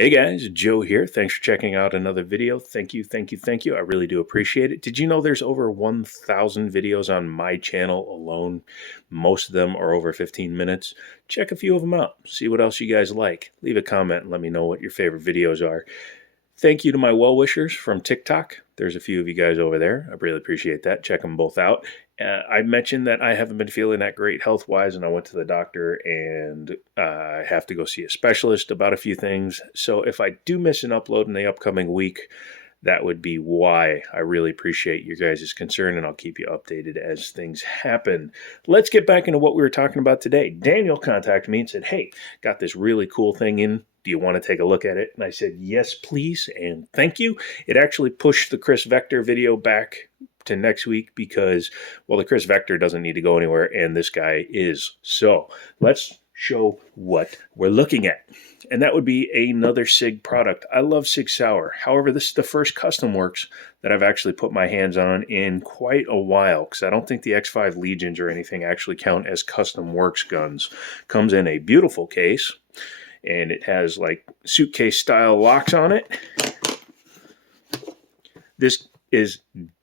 Hey guys, Joe here. Thanks for checking out another video. Thank you, thank you, thank you. I really do appreciate it. Did you know there's over 1,000 videos on my channel alone? Most of them are over 15 minutes. Check a few of them out. See what else you guys like. Leave a comment and let me know what your favorite videos are. Thank you to my well-wishers from TikTok. There's a few of you guys over there. I really appreciate that. Check them both out. I mentioned that I haven't been feeling that great health-wise, and I went to the doctor, and I have to go see a specialist about a few things. So if I do miss an upload in the upcoming week, that would be why. I really appreciate your guys' concern, and I'll keep you updated as things happen. Let's get back into what we were talking about today. Daniel contacted me and said, hey, got this really cool thing in. Do you want to take a look at it? And I said, yes, please, and thank you. It actually pushed the Chris Vector video back to next week because, well, the Chris Vector doesn't need to go anywhere, and this guy is. So let's show what we're looking at. And that would be another SIG product. I love SIG Sauer. However, this is the first Custom Works that I've actually put my hands on in quite a while, because I don't think the X5 Legions or anything actually count as Custom Works guns. Comes in a beautiful case, and it has like suitcase style locks on it. This is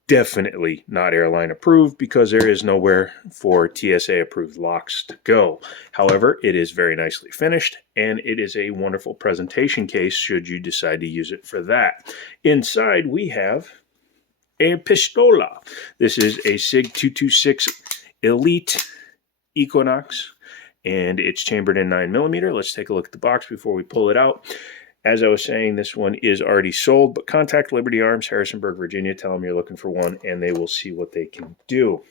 definitely not airline approved because there is nowhere for TSA approved locks to go. However, it is very nicely finished, and it is a wonderful presentation case should you decide to use it for that. Inside we have a pistola. This is a SIG 226 Elite Equinox, and it's chambered in 9mm. Let's take a look at the box before we pull it out. As I was saying, this one is already sold, but contact Liberty Arms, Harrisonburg, Virginia. Tell them you're looking for one, and they will see what they can do.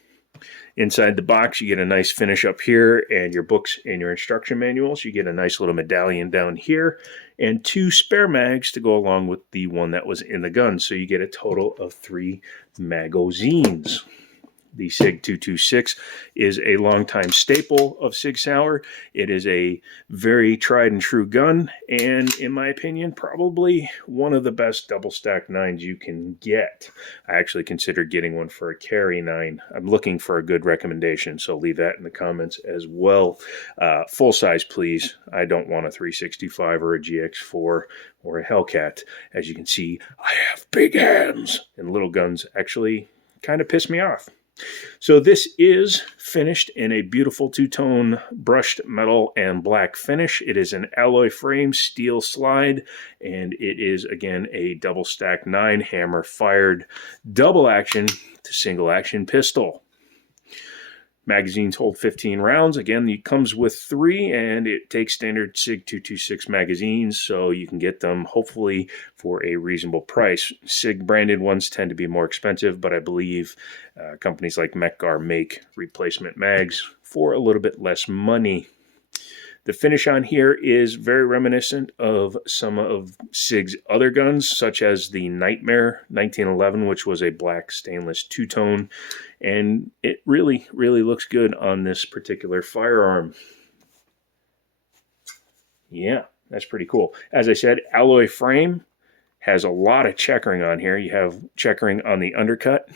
Inside the box, you get a nice finish up here, and your books and your instruction manuals. You get a nice little medallion down here, and 2 spare mags to go along with the one that was in the gun. So you get a total of 3 magazines. The SIG 226 is a longtime staple of SIG Sauer. It is a very tried and true gun, and in my opinion, probably one of the best double stack 9s you can get. I actually considered getting one for a carry 9. I'm looking for a good recommendation, so leave that in the comments as well. Full size, please. I don't want a 365 or a GX4 or a Hellcat. As you can see, I have big hands, and little guns actually kind of piss me off. So this is finished in a beautiful two-tone brushed metal and black finish. It is an alloy frame steel slide, and it is, again, a double stack 9 hammer fired double action to single action pistol. Magazines hold 15 rounds. Again, it comes with 3, and it takes standard SIG 226 magazines, so you can get them hopefully for a reasonable price. SIG branded ones tend to be more expensive, but I believe companies like Mekgar make replacement mags for a little bit less money. The finish on here is very reminiscent of some of SIG's other guns, such as the Nightmare 1911, which was a black stainless two-tone, and it really, really looks good on this particular firearm. Yeah, that's pretty cool. As I said, alloy frame has a lot of checkering on here. You have checkering on the undercut,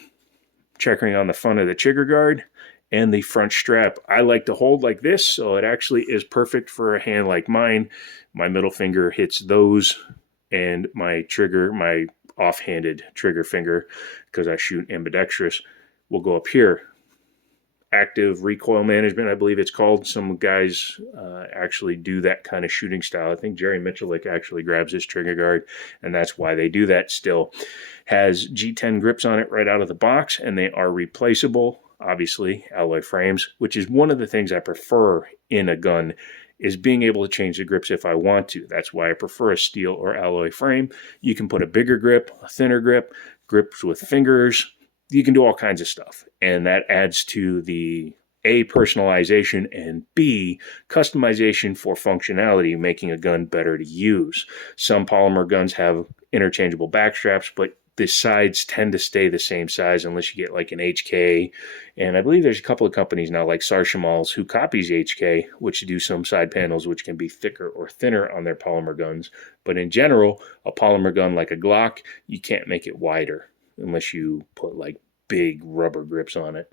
checkering on the front of the trigger guard, and the front strap. I like to hold like this, so it actually is perfect for a hand like mine. My middle finger hits those, and my trigger, my offhanded trigger finger, because I shoot ambidextrous, will go up here. Active recoil management, I believe it's called. Some guys actually do that kind of shooting style. I think Jerry Michalik actually grabs his trigger guard, and that's why they do that still. Has G10 grips on it right out of the box, and they are replaceable. Obviously, alloy frames, which is one of the things I prefer in a gun, is being able to change the grips if I want to. That's why I prefer a steel or alloy frame. You can put a bigger grip, a thinner grip, grips with fingers. You can do all kinds of stuff, and that adds to the A, personalization, and B, customization for functionality, making a gun better to use. Some polymer guns have interchangeable back straps, but the sides tend to stay the same size unless you get like an HK. And I believe there's a couple of companies now like Sarshamals who copies HK, which do some side panels which can be thicker or thinner on their polymer guns. But in general, a polymer gun like a Glock, you can't make it wider unless you put like big rubber grips on it.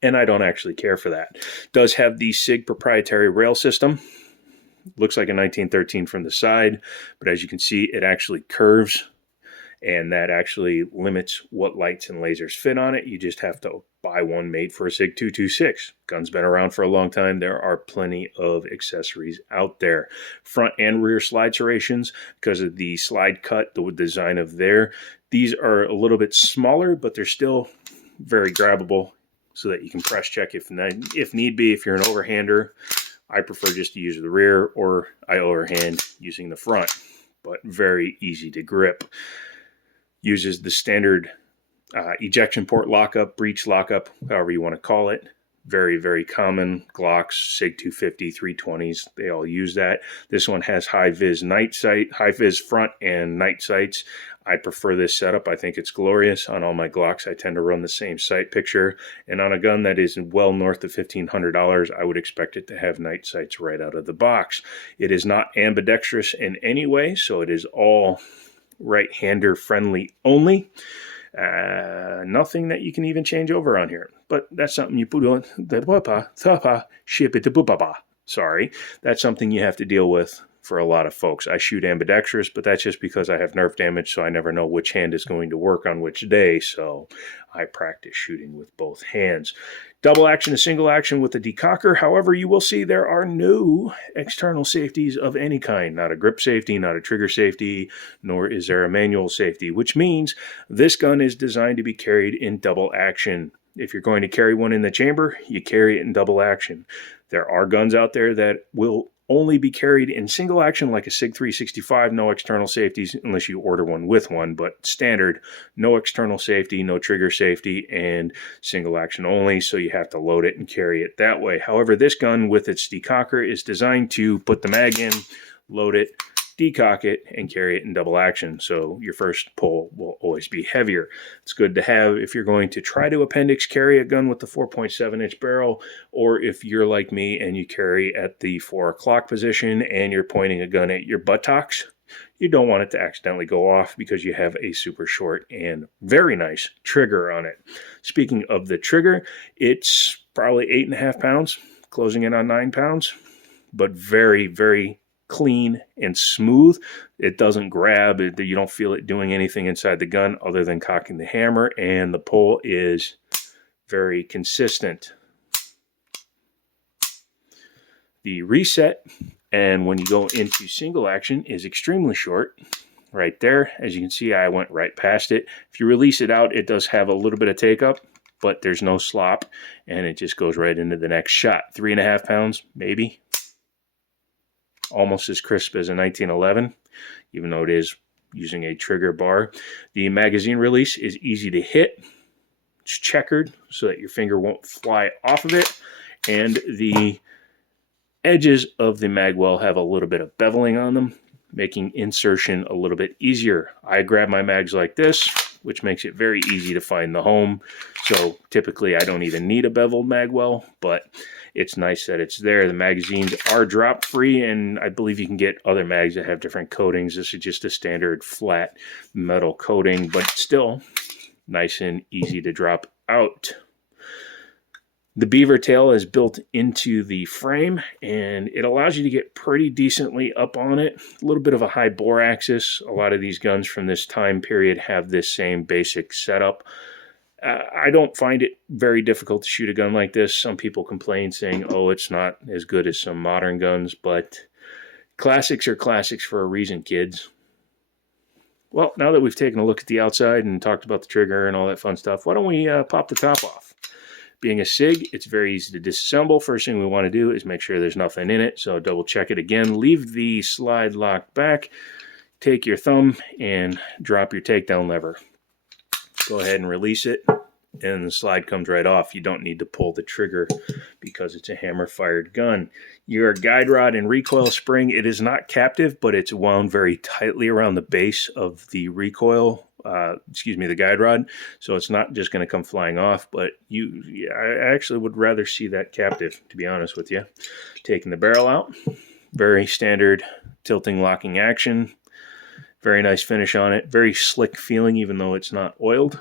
And I don't actually care for that. Does have the SIG proprietary rail system. Looks like a 1913 from the side, but as you can see, it actually curves, and that actually limits what lights and lasers fit on it. You just have to buy one made for a SIG 226. Gun's been around for a long time. There are plenty of accessories out there. Front and rear slide serrations, because of the slide cut, the design of there. These are a little bit smaller, but they're still very grabbable so that you can press check if need be. If you're an overhander, I prefer just to use the rear, or I overhand using the front, but very easy to grip. Uses the standard ejection port lockup, breech lockup, however you want to call it. Very, very common. Glocks, SIG 250, 320s, they all use that. This one has high-vis night sight, high-vis front and night sights. I prefer this setup. I think it's glorious. On all my Glocks, I tend to run the same sight picture. And on a gun that is well north of $1,500, I would expect it to have night sights right out of the box. It is not ambidextrous in any way, so it is all right-hander friendly only. Nothing that you can even change over on here, but that's something you put on sorry, that's something you have to deal with for a lot of folks. I shoot ambidextrous, but that's just because I have nerve damage, so I never know which hand is going to work on which day, so I practice shooting with both hands. Double action to single action with the decocker. However, you will see there are no external safeties of any kind. Not a grip safety, not a trigger safety, nor is there a manual safety, which means this gun is designed to be carried in double action. If you're going to carry one in the chamber, you carry it in double action. There are guns out there that will only be carried in single action, like a SIG 365, no external safeties unless you order one with one, but standard, no external safety, no trigger safety, and single action only, so you have to load it and carry it that way. However, this gun with its decocker is designed to put the mag in, load it, decock it, and carry it in double action, so your first pull will always be heavier. It's good to have if you're going to try to appendix carry a gun with the 4.7-inch barrel, or if you're like me and you carry at the 4 o'clock position and you're pointing a gun at your buttocks. You don't want it to accidentally go off because you have a super short and very nice trigger on it. Speaking of the trigger, it's probably 8.5 pounds, closing in on 9 pounds, but very, very clean and smooth. It doesn't grab. You don't feel it doing anything inside the gun other than cocking the hammer, and the pull is very consistent. The reset, and when you go into single action, is extremely short. Right there, as you can see, I went right past it. If you release it out, it does have a little bit of take up, but there's no slop, and it just goes right into the next shot. 3.5 pounds, maybe. Almost as crisp as a 1911, even though it is using a trigger bar. The magazine release is easy to hit. It's checkered so that your finger won't fly off of it. And the edges of the magwell have a little bit of beveling on them, making insertion a little bit easier. I grab my mags like this, which makes it very easy to find the home. So typically I don't even need a beveled magwell, but it's nice that it's there. The magazines are drop free, and I believe you can get other mags that have different coatings. This is just a standard flat metal coating, but still nice and easy to drop out. The Beaver Tail is built into the frame, and it allows you to get pretty decently up on it. A little bit of a high bore axis. A lot of these guns from this time period have this same basic setup. I don't find it very difficult to shoot a gun like this. Some people complain saying, oh, it's not as good as some modern guns, but classics are classics for a reason, kids. Well, now that we've taken a look at the outside and talked about the trigger and all that fun stuff, why don't we pop the top off? Being a SIG, it's very easy to disassemble. First thing we want to do is make sure there's nothing in it, so double check it again. Leave the slide locked back. Take your thumb and drop your takedown lever. Go ahead and release it, and the slide comes right off. You don't need to pull the trigger because it's a hammer-fired gun. Your guide rod and recoil spring, it is not captive, but it's wound very tightly around the base of the recoil, the guide rod. So it's not just going to come flying off, but I actually would rather see that captive, to be honest with you. Taking the barrel out, very standard tilting locking action. Very nice finish on it. Very slick feeling, even though it's not oiled.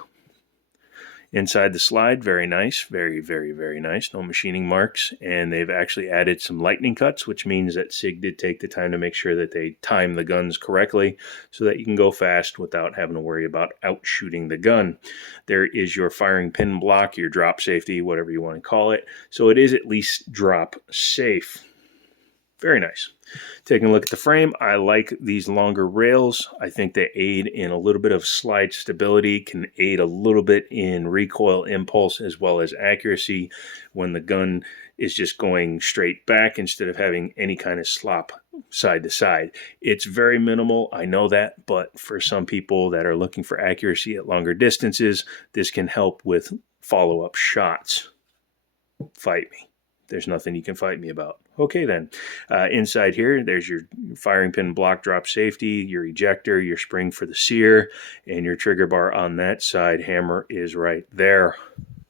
Inside the slide, very nice, very, very, very nice. No machining marks, and they've actually added some lightning cuts, which means that SIG did take the time to make sure that they time the guns correctly so that you can go fast without having to worry about outshooting the gun. There is your firing pin block, your drop safety, whatever you want to call it. So it is at least drop safe. Very nice. Taking a look at the frame, I like these longer rails. I think they aid in a little bit of slide stability, can aid a little bit in recoil impulse as well as accuracy when the gun is just going straight back instead of having any kind of slop side to side. It's very minimal, I know that, but for some people that are looking for accuracy at longer distances, this can help with follow-up shots. Fight me. There's nothing you can fight me about. Okay then, inside here, there's your firing pin block drop safety, your ejector, your spring for the sear, and your trigger bar on that side. Hammer is right there.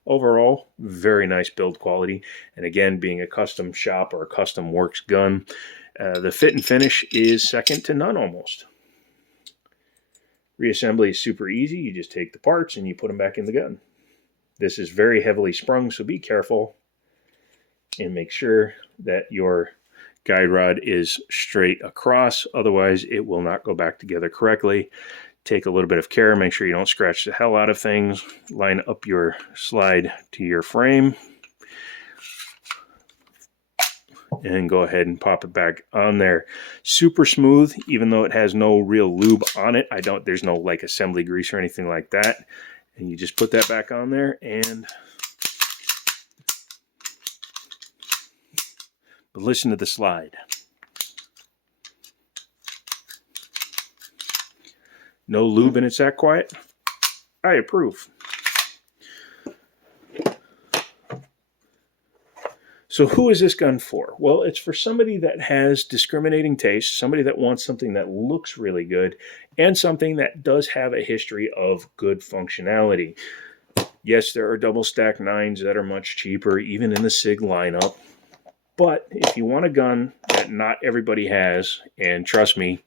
Overall, very nice build quality. And again, being a custom shop or a custom works gun, the fit and finish is second to none almost. Reassembly is super easy. You just take the parts and you put them back in the gun. This is very heavily sprung, so be careful. And make sure that your guide rod is straight across, otherwise it will not go back together correctly. Take a little bit of care, make sure you don't scratch the hell out of things. Line up your slide to your frame and go ahead and pop it back on there. Super smooth, even though it has no real lube on it. There's no like assembly grease or anything like that. And you just put that back on there and but listen to the slide. No lube and it's that quiet? I approve. So who is this gun for? Well, it's for somebody that has discriminating taste, somebody that wants something that looks really good, and something that does have a history of good functionality. Yes, there are double stack 9s that are much cheaper, even in the SIG lineup. But if you want a gun that not everybody has, and trust me,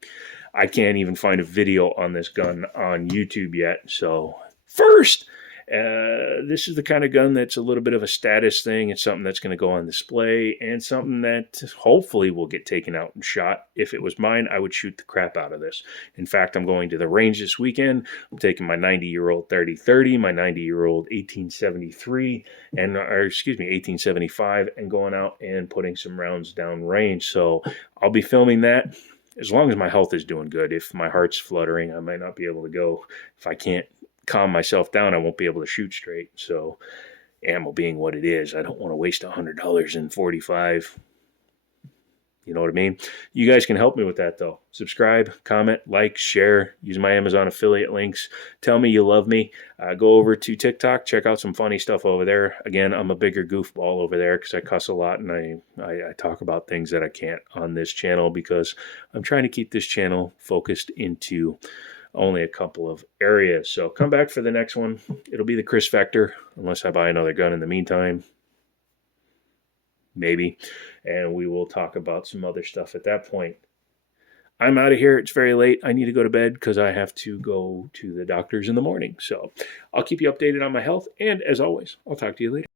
I can't even find a video on this gun on YouTube yet. So first, this is the kind of gun that's a little bit of a status thing. It's something that's going to go on display and something that hopefully will get taken out and shot. If it was mine, I would shoot the crap out of this. In fact, I'm going to the range this weekend. I'm taking my 90-year-old 30-30, my 90-year-old 1873, and 1875, and going out and putting some rounds down range. So I'll be filming that. As long as my health is doing good. If my heart's fluttering, I might not be able to go. If I can't calm myself down, I won't be able to shoot straight. So ammo being what it is, I don't want to waste $100 in 45. You know what I mean? You guys can help me with that though. Subscribe, comment, like, share, use my Amazon affiliate links. Tell me you love me. Go over to TikTok, check out some funny stuff over there. Again, I'm a bigger goofball over there because I cuss a lot and I talk about things that I can't on this channel because I'm trying to keep this channel focused into only a couple of areas. So come back for the next one. It'll be the Chris Vector, unless I buy another gun in the meantime. Maybe. And we will talk about some other stuff at that point. I'm out of here. It's very late. I need to go to bed because I have to go to the doctor's in the morning. So I'll keep you updated on my health. And as always, I'll talk to you later.